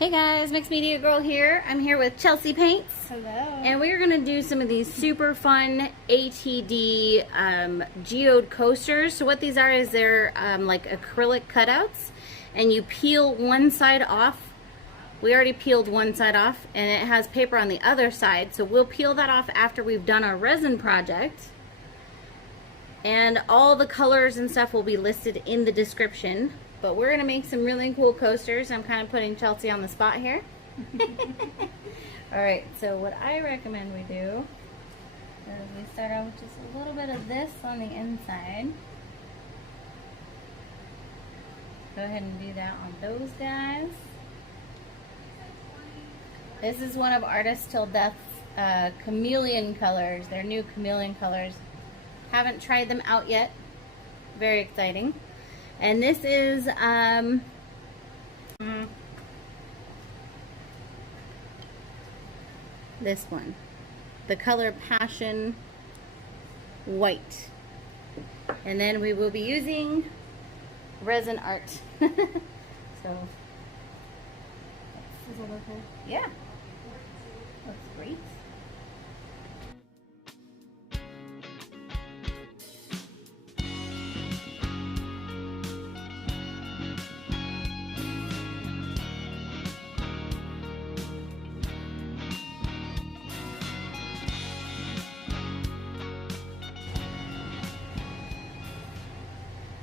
Hey guys, Mixed Media Girl here. I'm here with ChelC Paints. Hello. And we're going to do some of these super fun ATD geode coasters. So what these are is they're like acrylic cutouts, and you peel one side off. We already peeled one side off, and it has paper on the other side. So we'll peel that off after we've done our resin project. And all the colors and stuff will be listed in the description. But we're going to make some really cool coasters. I'm kind of putting ChelC on the spot here. Alright, so what I recommend we do is we start out with just a little bit of this on the inside. Go ahead and do that on those guys. This is one of Artist Till Death's chameleon colors. They're new chameleon colors. Haven't tried them out yet. Very exciting. And this is this one, the color Passion White. And then we will be using resin art. So, does it look good? Yeah, looks great.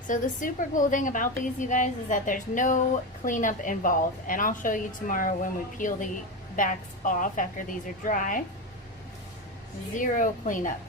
So the super cool thing about these, you guys, is that there's no cleanup involved. And I'll show you tomorrow when we peel the backs off after these are dry. Zero cleanup.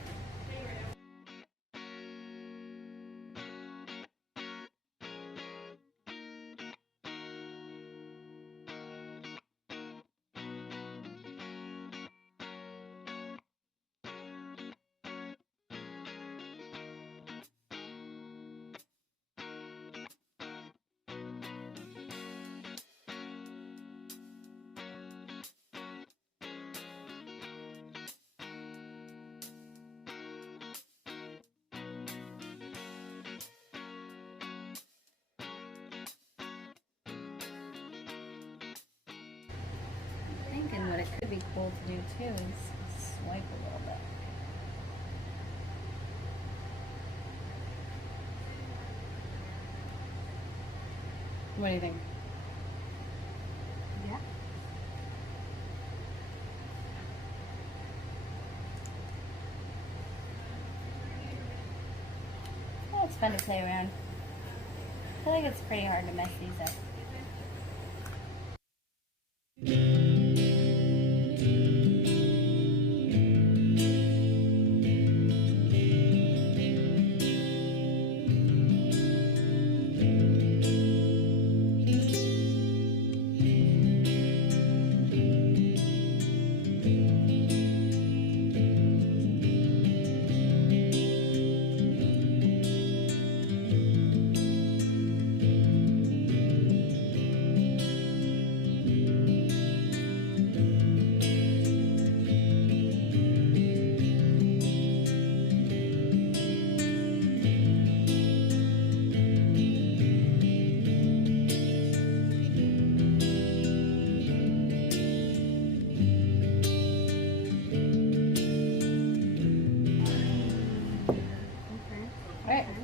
And what it could be cool to do too is swipe a little bit. What do you think? Yeah. Oh, it's fun to play around. I feel like it's pretty hard to mess these up.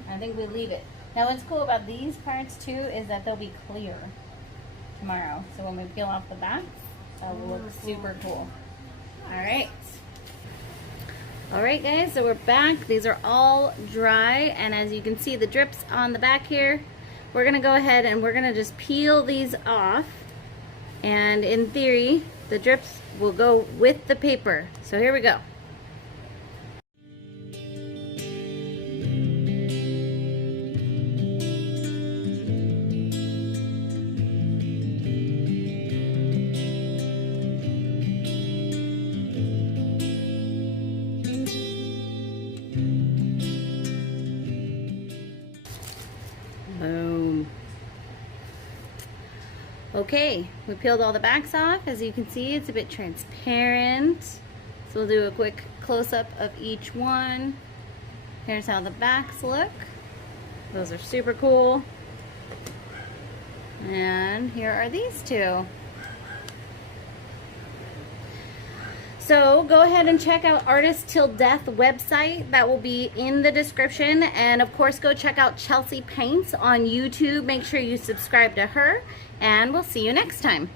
I think we leave it. Now what's cool about these parts too is that they'll be clear tomorrow. So when we peel off the back, that will look super cool. Alright. Alright guys, so we're back. These are all dry, and as you can see the drips on the back here, we're going to go ahead and we're going to just peel these off. And in theory, the drips will go with the paper. So here we go. Boom. Okay, we peeled all the backs off. As you can see, it's a bit transparent. So we'll do a quick close-up of each one. Here's how the backs look. Those are super cool. And here are these two. So go ahead and check out Artist Till Death website. That will be in the description. And of course, go check out ChelC Paints on YouTube. Make sure you subscribe to her, and we'll see you next time.